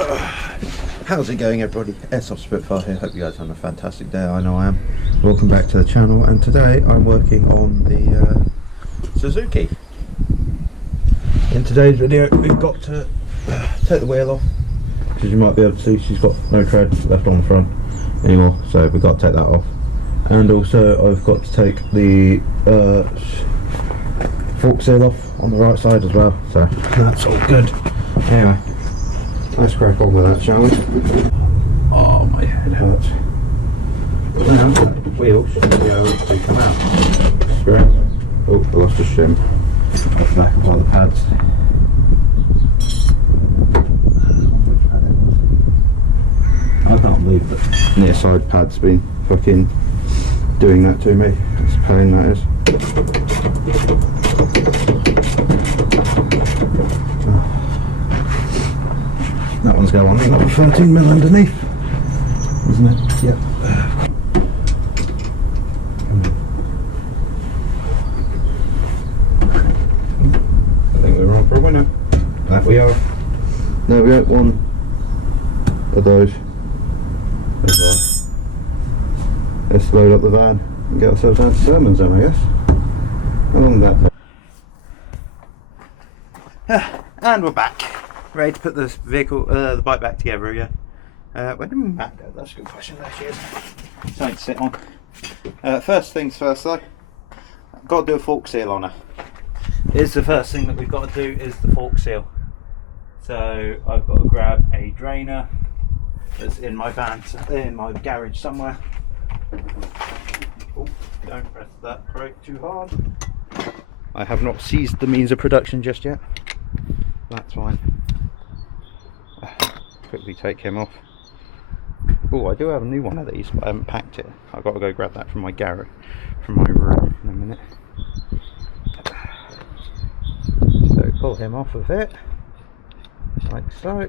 How's it going, everybody? Airsoft Spitfire here. Hope you guys are having a fantastic day. I know I am. Welcome back to the channel, and today I'm working on the Suzuki. In today's video we've got to take the wheel off, because you might be able to see she's got no tread left on the front anymore, so we've got to take that off. And also I've got to take the fork seal off on the right side as well, so that's all good. Anyway, let's crack on with that, shall we? Oh, my head hurts. Now, the wheel should be able to come out. Straight. Oh, I lost a shim at the back of one of the pads. I can't believe that near side pad's been fucking doing that to me. It's a pain, that is. That one's going on another 13mm underneath, isn't it? Yep. I think we're on for a winner. That we are. No, we don't want of those. Let's load up the van and get ourselves down to Sermons then, I guess. How long did that take? And we're back. Ready to put this vehicle, the bike back together again. Where did my back go? That's a good question. There she is. Something to sit on. First things first though, I've got to do a fork seal on her. Here's the first thing that we've got to do is the fork seal. So I've got to grab a drainer that's in my van, in my garage somewhere. Oh, don't press that brake too hard. I have not seized the means of production just yet. That's fine. Quickly take him off. Oh, I do have a new one of these, but I haven't packed it. I've got to go grab that from my garage, from my room in a minute. So pull him off of it, like so.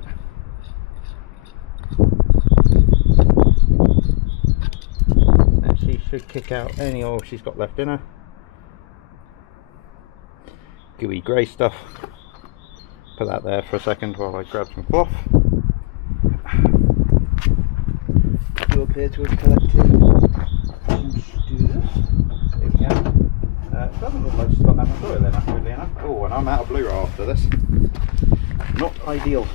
And she should kick out any oil she's got left in her. Gooey grey stuff. Put that there for a second while I grab some cloth. You appear to have collected some students. There we go. It doesn't look like she's got that much oil in it, weirdly enough. Oh, and I'm out of Blu-ray after this. Not ideal.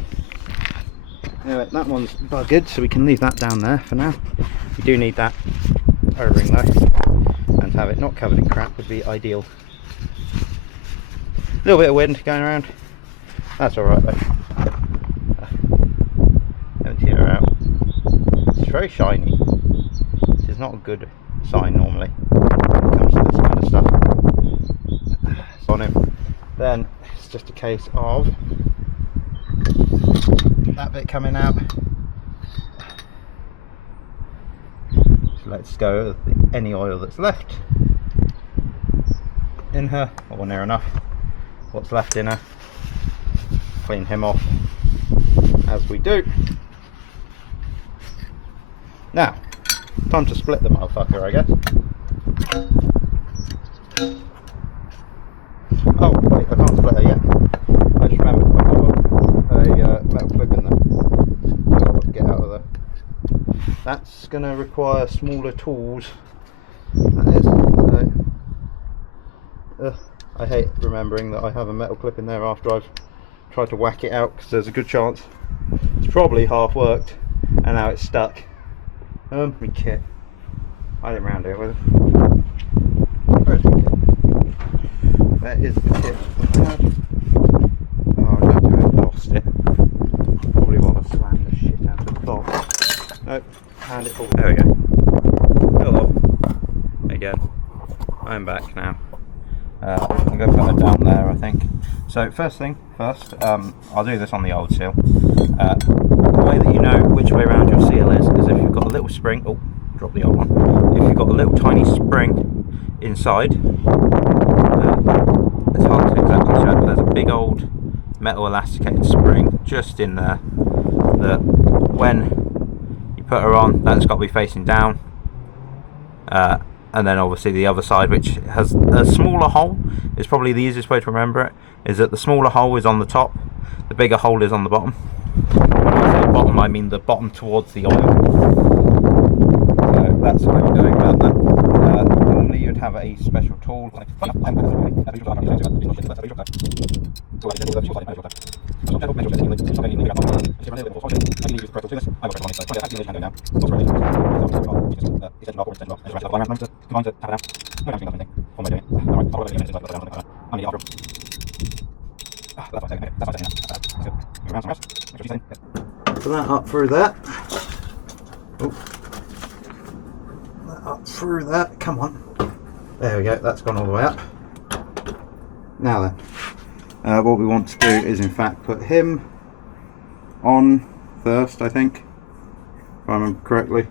Anyway, that one's buggered, so we can leave that down there for now. We do need that O-ring though, and to have it not covered in crap would be ideal. A little bit of wind going around. That's alright though. Empty her out. It's very shiny, which is not a good sign normally when it comes to this kind of stuff. It's on him. Then it's just a case of that bit coming out. So let's go with any oil that's left in her, or near enough. What's left in her. Clean him off as we do. Now, time to split the motherfucker, I guess. Oh wait, I can't split her yet. I just remembered I've got a metal clip in there. I've got to get out of there. That's going to require smaller tools. That is. So, I hate remembering that I have a metal clip in there after I've tried to whack it out, because there's a good chance it's probably half worked and now it's stuck. My kit. I didn't round it with it. Where's my kit? There is the kit. Oh, I don't know, I've lost it. Probably while I slammed the shit out of the top. Nope, hand it forward. There we go. Hello. Again. I'm back now. I'm going to put it down there, I think. So first thing first, I'll do this on the old seal. The way that you know which way around your seal is if you've got a little spring. Oh, drop the old one. If you've got a little tiny spring inside, it's hard to exactly show, but there's a big old metal elasticated spring just in there that when you put her on, that's got to be facing down. And then obviously the other side, which has a smaller hole, is probably the easiest way to remember it, is that the smaller hole is on the top, the bigger hole is on the bottom. bottom, I mean the bottom towards the oil. So that's what I'm doing about that. Normally you'd have a special tool. So that up through that. Oh. That up through that. Come on. There we go. That's gone all the way up. Now then, what we want to do is in fact put him on first, I think, if I remember correctly.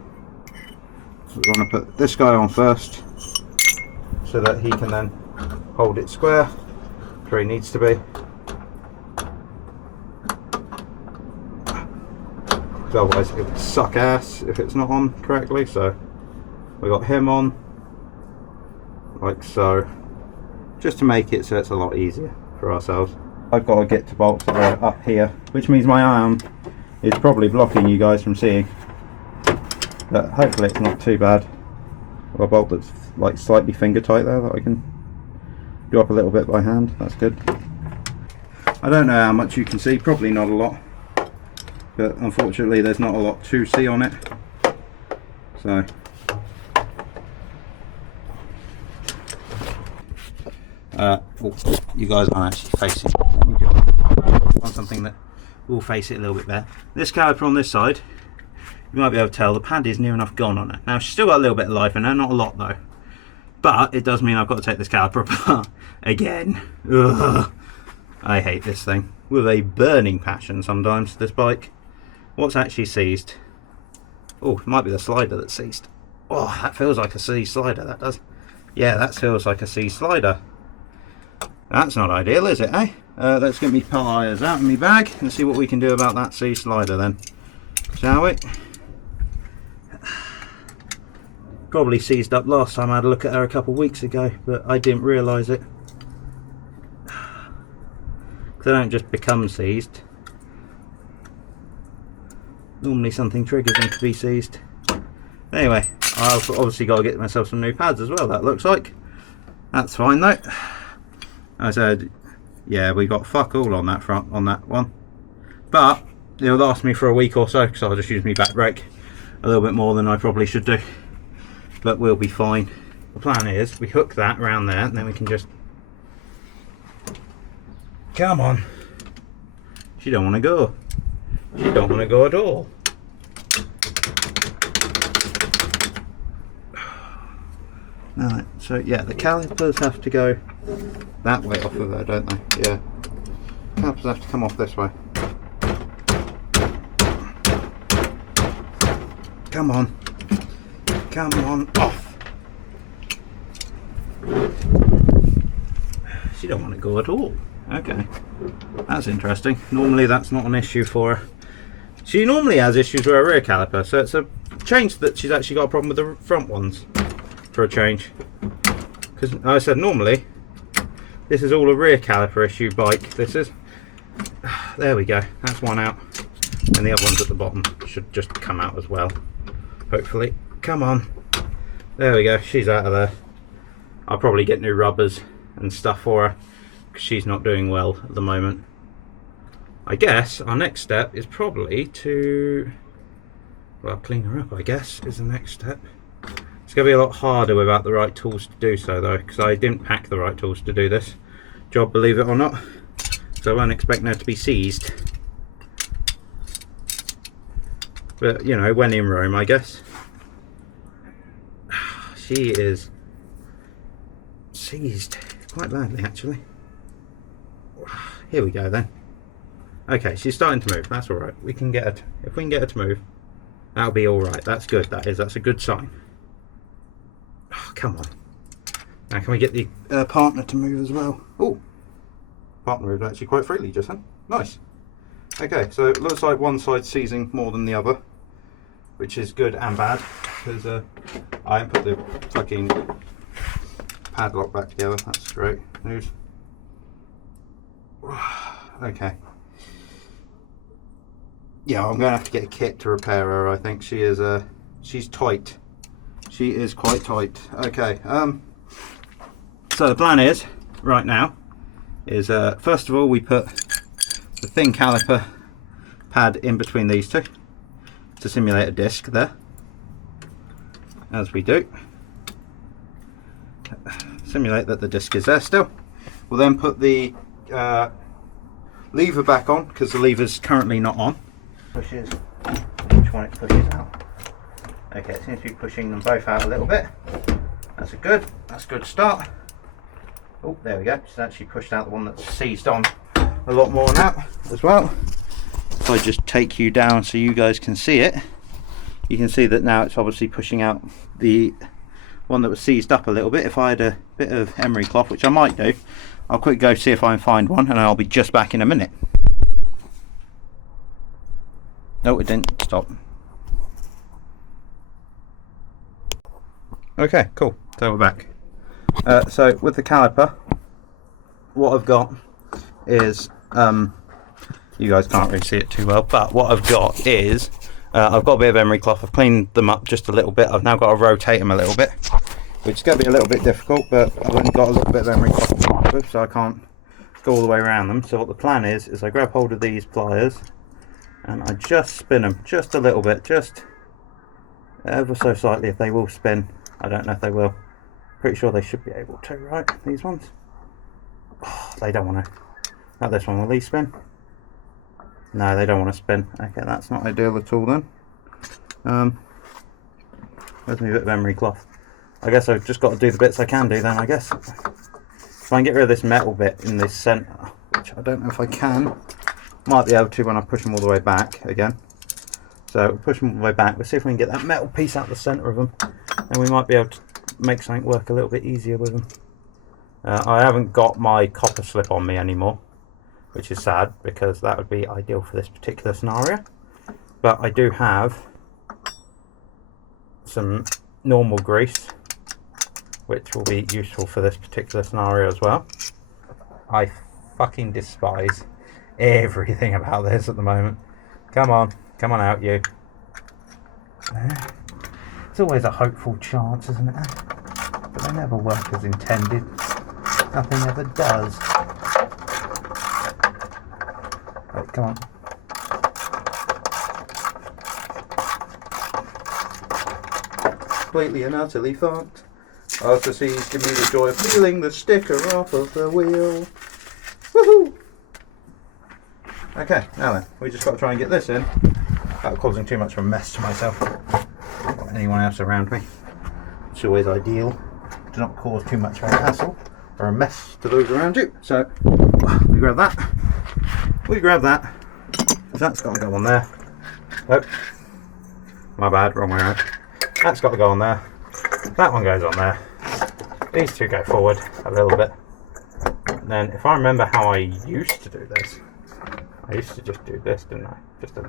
We want to put this guy on first so that he can then hold it square where he needs to be. Otherwise it would suck ass if it's not on correctly. So we got him on like so, just to make it so it's a lot easier for ourselves. I've got to get to bolts that are up here, which means my arm is probably blocking you guys from seeing, but hopefully it's not too bad. I've got a bolt that's like slightly finger tight there that I can drop a little bit by hand. That's good. I don't know how much you can see, probably not a lot, but unfortunately there's not a lot to see on it. So you guys aren't actually facing. Want something that will face it a little bit better. This caliper on this side, you might be able to tell the pad is near enough gone on it. Now she's still got a little bit of life in her, not a lot though, but it does mean I've got to take this caliper apart again. Ugh. I hate this thing with a burning passion sometimes, this bike. What's actually seized? Oh, it might be the slider that's seized. Oh, that feels like a seized slider, that does. Yeah, that feels like a seized slider. That's not ideal, is it, eh? Let's get me pliers out of my bag and see what we can do about that seized slider then, shall we? Probably seized up last time I had a look at her a couple of weeks ago, but I didn't realise it. They don't just become seized. Normally something triggers them to be seized. Anyway, I've obviously got to get myself some new pads as well, that looks like. That's fine though. I said, yeah, we got fuck all on that front, on that one. But it'll last me for a week or so, because I'll just use my back brake a little bit more than I probably should do. But we'll be fine. The plan is, we hook that around there, and then we can just... Come on. She don't want to go. She don't want to go at all. Alright, so yeah, the calipers have to go that way off of there, don't they? Yeah. Calipers have to come off this way. Come on. Come on, off. She don't want to go at all. Okay. That's interesting. Normally that's not an issue for her. She normally has issues with her rear caliper, so it's a change that she's actually got a problem with the front ones. For a change, because I said normally this is all a rear caliper issue bike. This is, there we go, that's one out, and the other one's at the bottom should just come out as well, hopefully. Come on, there we go, she's out of there. I'll probably get new rubbers and stuff for her because she's not doing well at the moment. I guess our next step is probably to, well, clean her up, I guess is the next step. It's going to be a lot harder without the right tools to do so though, because I didn't pack the right tools to do this job, believe it or not, so I won't expect her to be seized, but you know, when in Rome, I guess. She is seized quite badly actually. Here we go then. Okay, she's starting to move, that's alright. We can get her if we can get her to move, that'll be alright. That's good, that's a good sign. Oh, come on. Now can we get the partner to move as well? Oh, partner moved actually quite freely just then. Nice. Okay, so it looks like one side's seizing more than the other, which is good and bad, because I haven't put the fucking padlock back together. That's great news. Okay. yeah, I'm gonna have to get a kit to repair her. I think she is she's tight. She is quite tight. Okay. So the plan is right now is first of all we put the thin caliper pad in between these two to simulate a disc there, as we do. Simulate that the disc is there still. We'll then put the lever back on, because the lever's currently not on. Pushes each one, it pushes out. Okay, it seems to be pushing them both out a little bit. That's a good start. Oh, there we go. It's actually pushed out the one that's seized on a lot more now as well. If I just take you down so you guys can see it, you can see that now it's obviously pushing out the one that was seized up a little bit. If I had a bit of emery cloth, which I might do, I'll quick go see if I can find one, and I'll be just back in a minute. No, it didn't stop. Okay, cool. So we're back. So with the caliper, what I've got is, you guys can't really see it too well, but what I've got is, I've got a bit of emery cloth. I've cleaned them up just a little bit. I've now got to rotate them a little bit, which is going to be a little bit difficult, but I've only got a little bit of emery cloth to work with, so I can't go all the way around them. So what the plan is I grab hold of these pliers and I just spin them just a little bit, just ever so slightly. If they will spin, I don't know if they will. Pretty sure they should be able to, right? These ones. Oh, they don't want to. Like this one, will these spin? No, they don't want to spin. Okay, that's not ideal at all then. Where's my bit of emery cloth? I guess I've just got to do the bits I can do then, I guess. If I can get rid of this metal bit in this centre, which I don't know if I can. Might be able to when I push them all the way back again. So push them all the way back. We'll see if we can get that metal piece out the centre of them, and we might be able to make something work a little bit easier with them. I haven't got my copper slip on me anymore, which is sad because that would be ideal for this particular scenario. But I do have some normal grease, which will be useful for this particular scenario as well. I fucking despise everything about this at the moment. Come on out, you. It's always a hopeful chance, isn't it? But they never work as intended. Nothing ever does. Right, come on. Completely and utterly fucked. After seas give me the joy of peeling the sticker off of the wheel. Woohoo! Okay, now then, we just got to try and get this in without causing too much of a mess to myself or anyone else around me. It's always ideal to not cause too much of a hassle or a mess to those around you. So we grab that. That's got to go on there. Oh, my bad, wrong way around. That's got to go on there. That one goes on there. These two go forward a little bit. And then if I remember how I used to do this, I used to just do this, didn't I? Just a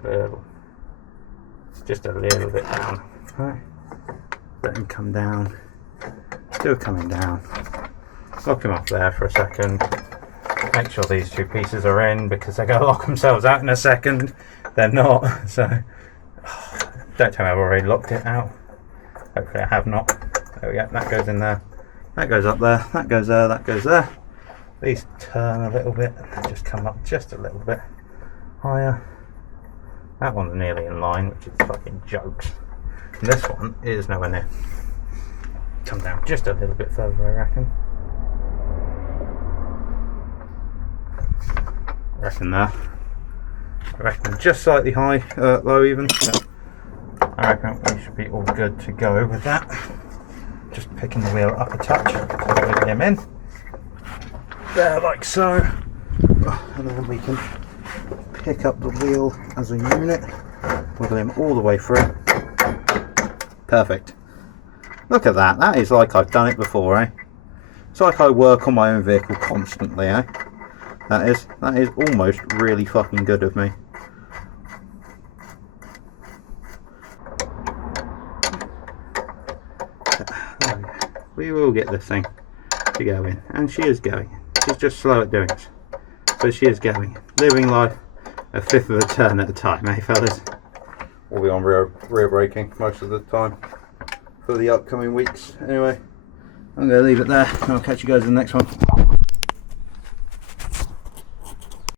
little bit down. Right. Let him come down. Still coming down. Lock him up there for a second. Make sure these two pieces are in, because they're going to lock themselves out in a second. They're not, so don't tell me I've already locked it out. Hopefully I have not. There we go, that goes in there. That goes up there, that goes there, that goes there. These turn a little bit and just come up just a little bit higher. That one's nearly in line, which is fucking jokes. And this one is nowhere near. Come down just a little bit further, I reckon. There. I reckon just slightly high, low even. So I reckon we should be all good to go with that. Just picking the wheel up a touch to get him in. There, like so. And then we can pick up the wheel as a unit, wiggle him all the way through. Perfect. Look at that. That is like I've done it before, eh? It's like I work on my own vehicle constantly, eh? That is almost really fucking good of me. We will get this thing to go in, and she is going. She's just slow at doing it, but she is going. Living life a fifth of a turn at a time, eh fellas? We'll be on rear braking most of the time for the upcoming weeks. Anyway, I'm going to leave it there and I'll catch you guys in the next one.